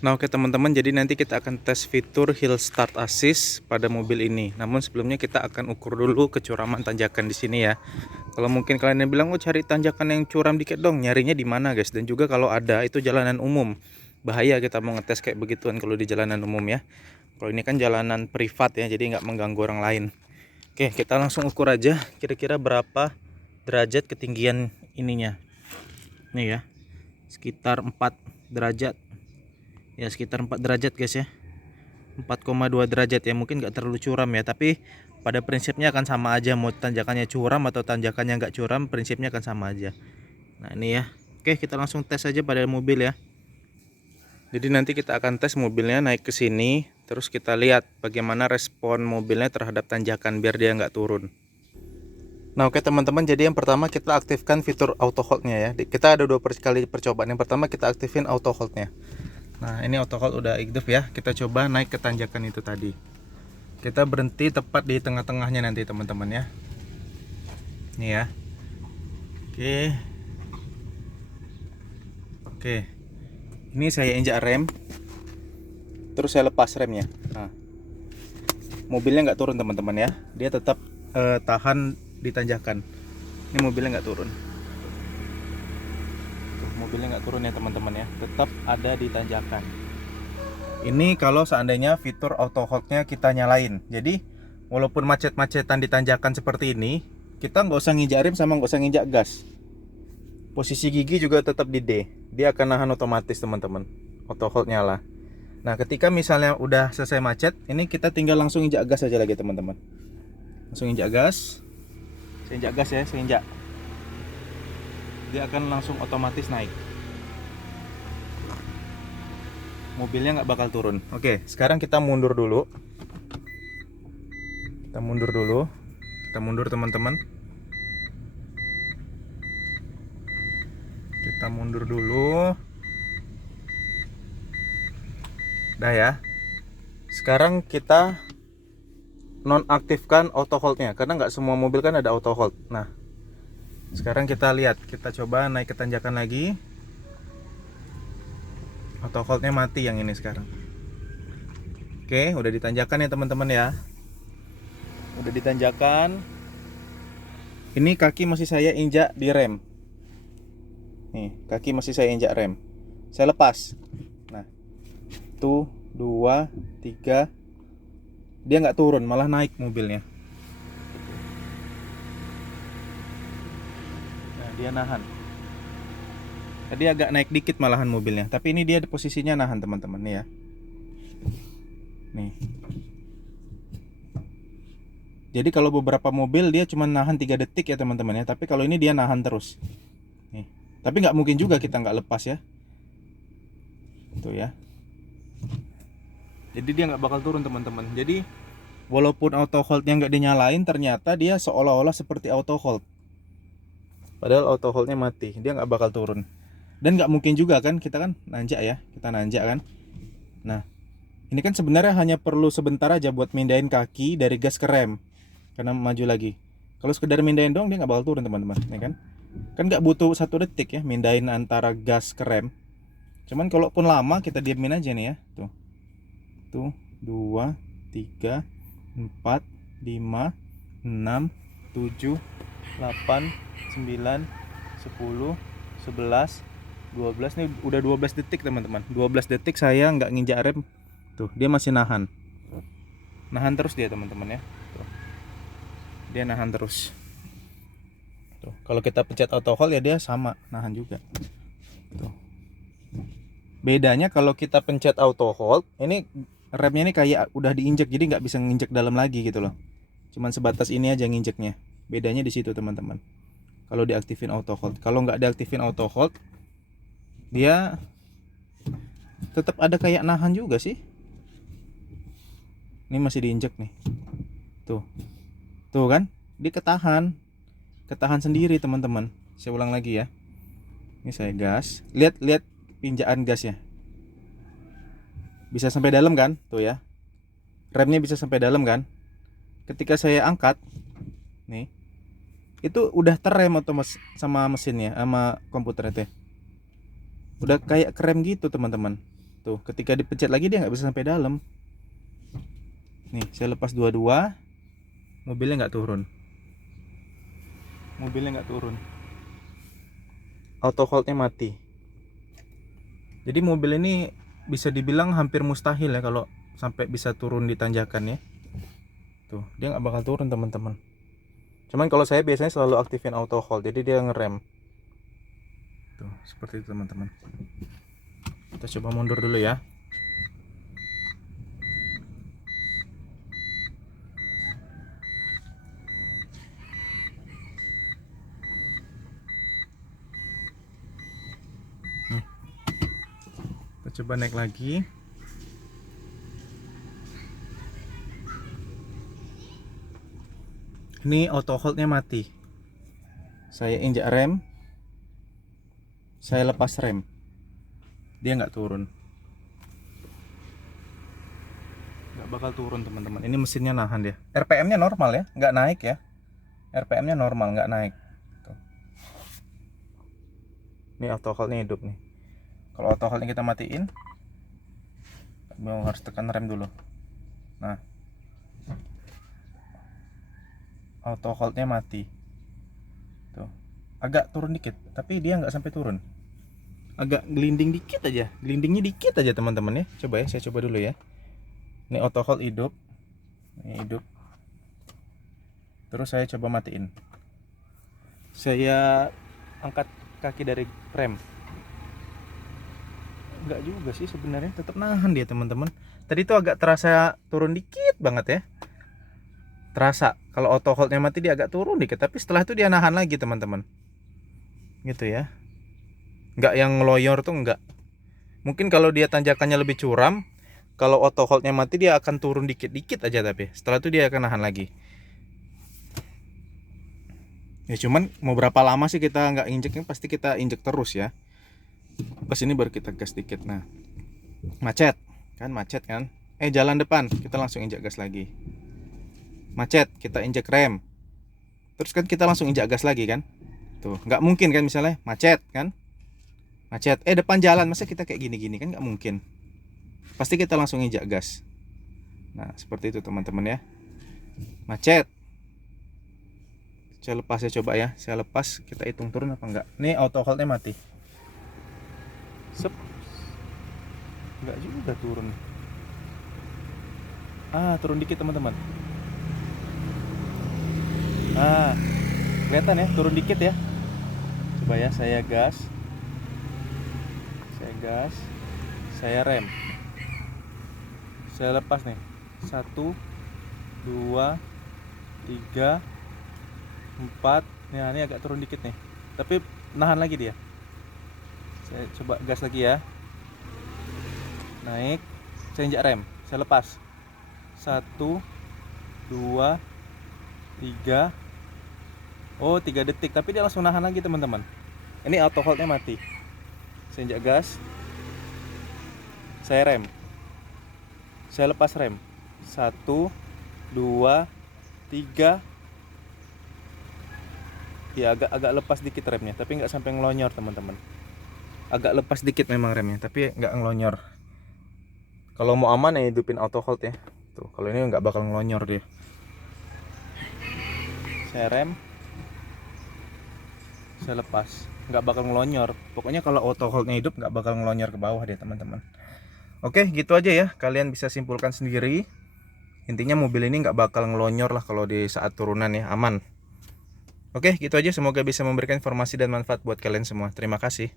Nah oke teman-teman, jadi nanti kita akan tes fitur Hill Start Assist pada mobil ini. Namun sebelumnya kita akan ukur dulu kecuraman tanjakan di sini ya. Kalau mungkin kalian yang bilang, oh cari tanjakan yang curam dikit dong, nyarinya di mana guys? Dan juga kalau ada itu jalanan umum, bahaya kita mau ngetes kayak begituan kalau di jalanan umum ya. Kalau ini kan jalanan privat ya, jadi nggak mengganggu orang lain. Oke, kita langsung ukur aja kira-kira berapa derajat ketinggian ininya. Nih ya, sekitar 4 derajat. Ya sekitar 4 derajat guys ya, 4,2 derajat ya, mungkin nggak terlalu curam ya, tapi pada prinsipnya akan sama aja, mau tanjakannya curam atau tanjakannya nggak curam, prinsipnya akan sama aja. Nah ini ya, oke kita langsung tes aja pada mobil ya. Jadi nanti kita akan tes mobilnya naik ke sini, terus kita lihat bagaimana respon mobilnya terhadap tanjakan biar dia nggak turun. Nah oke teman-teman, jadi yang pertama kita aktifkan fitur auto hold-nya ya. Kita ada dua kali percobaan. Yang pertama kita aktifin auto hold-nya. Nah ini auto hold udah aktif ya. Kita coba naik ke tanjakan itu tadi. Kita berhenti tepat di tengah-tengahnya nanti teman-teman ya. Nih ya. Oke. Oke. Ini saya injak rem. Terus saya lepas remnya. Nah, mobilnya nggak turun teman-teman ya. Dia tetap tahan di tanjakan. Ini mobilnya nggak turun. Tuh, mobilnya nggak turun ya teman-teman ya. Tetap ada di tanjakan. Ini kalau seandainya fitur auto hold-nya kita nyalain. Jadi walaupun macet-macetan di tanjakan seperti ini, kita nggak usah nginjak rem sama nggak usah nginjak gas. Posisi gigi juga tetap di D. Dia akan nahan otomatis teman-teman. Auto hold nyala. Nah ketika misalnya udah selesai macet, ini kita tinggal langsung injak gas aja lagi teman-teman. Langsung injak gas. Saya injak gas ya, saya injak. Dia akan langsung otomatis naik. Mobilnya nggak bakal turun. Oke, sekarang kita mundur dulu. Kita mundur dulu. Kita mundur teman-teman. Kita mundur dulu. Dah ya. Sekarang kita nonaktifkan auto hold-nya karena nggak semua mobil kan ada auto hold. Nah, sekarang kita lihat, kita coba naik ke tanjakan lagi. Auto hold-nya mati yang ini sekarang. Oke, udah ditanjakan ya teman-teman ya. Udah ditanjakan. Ini kaki masih saya injak di rem. Nih, kaki masih saya injak rem. Saya lepas. Nah, 1, 2, 3. Dia nggak turun, malah naik mobilnya. Nah, dia nahan. Tadi agak naik dikit malahan mobilnya, tapi ini dia posisinya nahan teman-teman nih ya. Nih. Jadi kalau beberapa mobil dia cuma nahan 3 detik ya teman-teman ya, tapi kalau ini dia nahan terus. Nih. Tapi nggak mungkin juga kita nggak lepas ya. Tuh ya. Jadi dia nggak bakal turun teman-teman. Jadi walaupun auto hold-nya nggak dinyalain, ternyata dia seolah-olah seperti auto hold. Padahal auto hold-nya mati, dia nggak bakal turun. Dan nggak mungkin juga kan, kita kan nanjak ya, kita nanjak kan. Nah, ini kan sebenarnya hanya perlu sebentar aja buat mindahin kaki dari gas ke rem, karena maju lagi. Kalau sekedar mindahin dong dia nggak bakal turun teman-teman, ya kan? Kan nggak butuh 1 detik ya mindahin antara gas ke rem. Cuman kalaupun lama kita diamin aja nih ya, tuh 2, 3, 4, 5, 6, 7, 8, 9, 10, 11, 12. Nih udah 12 detik teman-teman. 12 detik saya nggak nginjak rem. Tuh, dia masih nahan. Nahan terus dia teman-teman ya. Tuh. Dia nahan terus. Tuh, kalau kita pencet auto hold ya dia sama, nahan juga. Tuh. Bedanya kalau kita pencet auto hold, ini remnya ini kayak udah diinjek, jadi nggak bisa nginjek dalam lagi gitu loh. Cuman sebatas ini aja nginjeknya. Bedanya di situ teman-teman. Kalau diaktifin auto hold, kalau nggak diaktifin auto hold, dia tetap ada kayak nahan juga sih. Ini masih diinjek nih. Tuh kan, dia ketahan sendiri teman-teman. Saya ulang lagi ya. Ini saya gas, lihat pinjaan gasnya. Bisa sampai dalam kan, tuh ya. Remnya bisa sampai dalam kan. Ketika saya angkat, nih, itu udah terrem otomatis sama mesinnya, sama komputernya teh. Udah kayak kerem gitu teman-teman. Tuh, ketika dipencet lagi dia nggak bisa sampai dalam. Nih, saya lepas dua-dua, mobilnya nggak turun. Auto hold-nya mati. Jadi mobil ini bisa dibilang hampir mustahil ya kalau sampai bisa turun di tanjakan ya. Tuh, dia nggak bakal turun teman-teman. Cuman kalau saya biasanya selalu aktifin auto hold, jadi dia ngerem. Tuh, seperti itu teman-teman. Kita coba mundur dulu ya. Kita coba naik lagi. Ini auto hold-nya mati. Saya injak rem, saya lepas rem, dia nggak turun. Nggak bakal turun teman-teman. Ini mesinnya nahan dia. RPM-nya normal ya, nggak naik ya. RPM-nya normal, nggak naik. Tuh. Ini auto hold-nya hidup nih. Kalau auto hold-nya kita matiin, harus tekan rem dulu. Nah, auto hold-nya mati. Tuh, agak turun dikit, tapi dia nggak sampai turun. Agak gelinding dikit aja, gelindingnya dikit aja teman-teman ya. Coba ya, saya coba dulu ya. Ini auto hold hidup, ini hidup. Terus saya coba matiin. Saya angkat kaki dari rem. Enggak juga sih sebenarnya, tetap nahan dia teman-teman. Tadi tuh agak terasa turun dikit banget ya. Terasa kalau auto hold-nya mati dia agak turun dikit, tapi setelah itu dia nahan lagi teman-teman. Gitu ya. Enggak yang ngeloyor tuh enggak. Mungkin kalau dia tanjakannya lebih curam, kalau auto hold-nya mati dia akan turun dikit-dikit aja, tapi setelah itu dia akan nahan lagi. Ya cuman mau berapa lama sih kita nggak injeknya, pasti kita injek terus ya. Pas ini baru kita gas dikit. Nah, macet kan. Jalan depan kita langsung injek gas lagi. Macet, kita injek rem. Terus kan kita langsung injek gas lagi kan. Tuh, nggak mungkin kan misalnya macet kan. Macet, depan jalan masa kita kayak gini-gini kan nggak mungkin. Pasti kita langsung injek gas. Nah, seperti itu teman-teman ya. Macet. Saya lepas, saya coba ya. Saya lepas, kita hitung turun apa enggak. Nih auto hold-nya mati. Sep. Enggak juga turun. Turun dikit teman-teman. Kelihatan ya, turun dikit ya. Coba ya, saya gas. Saya rem. Saya lepas nih. 1 2 3 4. Nah, ini agak turun dikit nih. Tapi nahan lagi dia. Saya coba gas lagi ya. Naik. Saya injak rem. Saya lepas. 1 2 3. 3 detik, tapi dia langsung nahan lagi teman-teman. Ini auto hold-nya mati. Saya injak gas. Saya rem. Saya lepas rem. 1 2 3. Ya agak lepas dikit remnya, tapi nggak sampai ngelonyor teman-teman. Agak lepas dikit memang remnya, tapi nggak ngelonyor. Kalau mau aman ya hidupin auto hold ya. Tuh, kalau ini nggak bakal ngelonyor dia. Saya rem. Saya lepas, nggak bakal ngelonyor. Pokoknya kalau auto hold-nya hidup nggak bakal ngelonyor ke bawah dia teman-teman. Oke, gitu aja ya. Kalian bisa simpulkan sendiri. Intinya mobil ini nggak bakal ngelonyor lah kalau di saat turunan ya, aman. Oke, gitu aja. Semoga bisa memberikan informasi dan manfaat buat kalian semua. Terima kasih.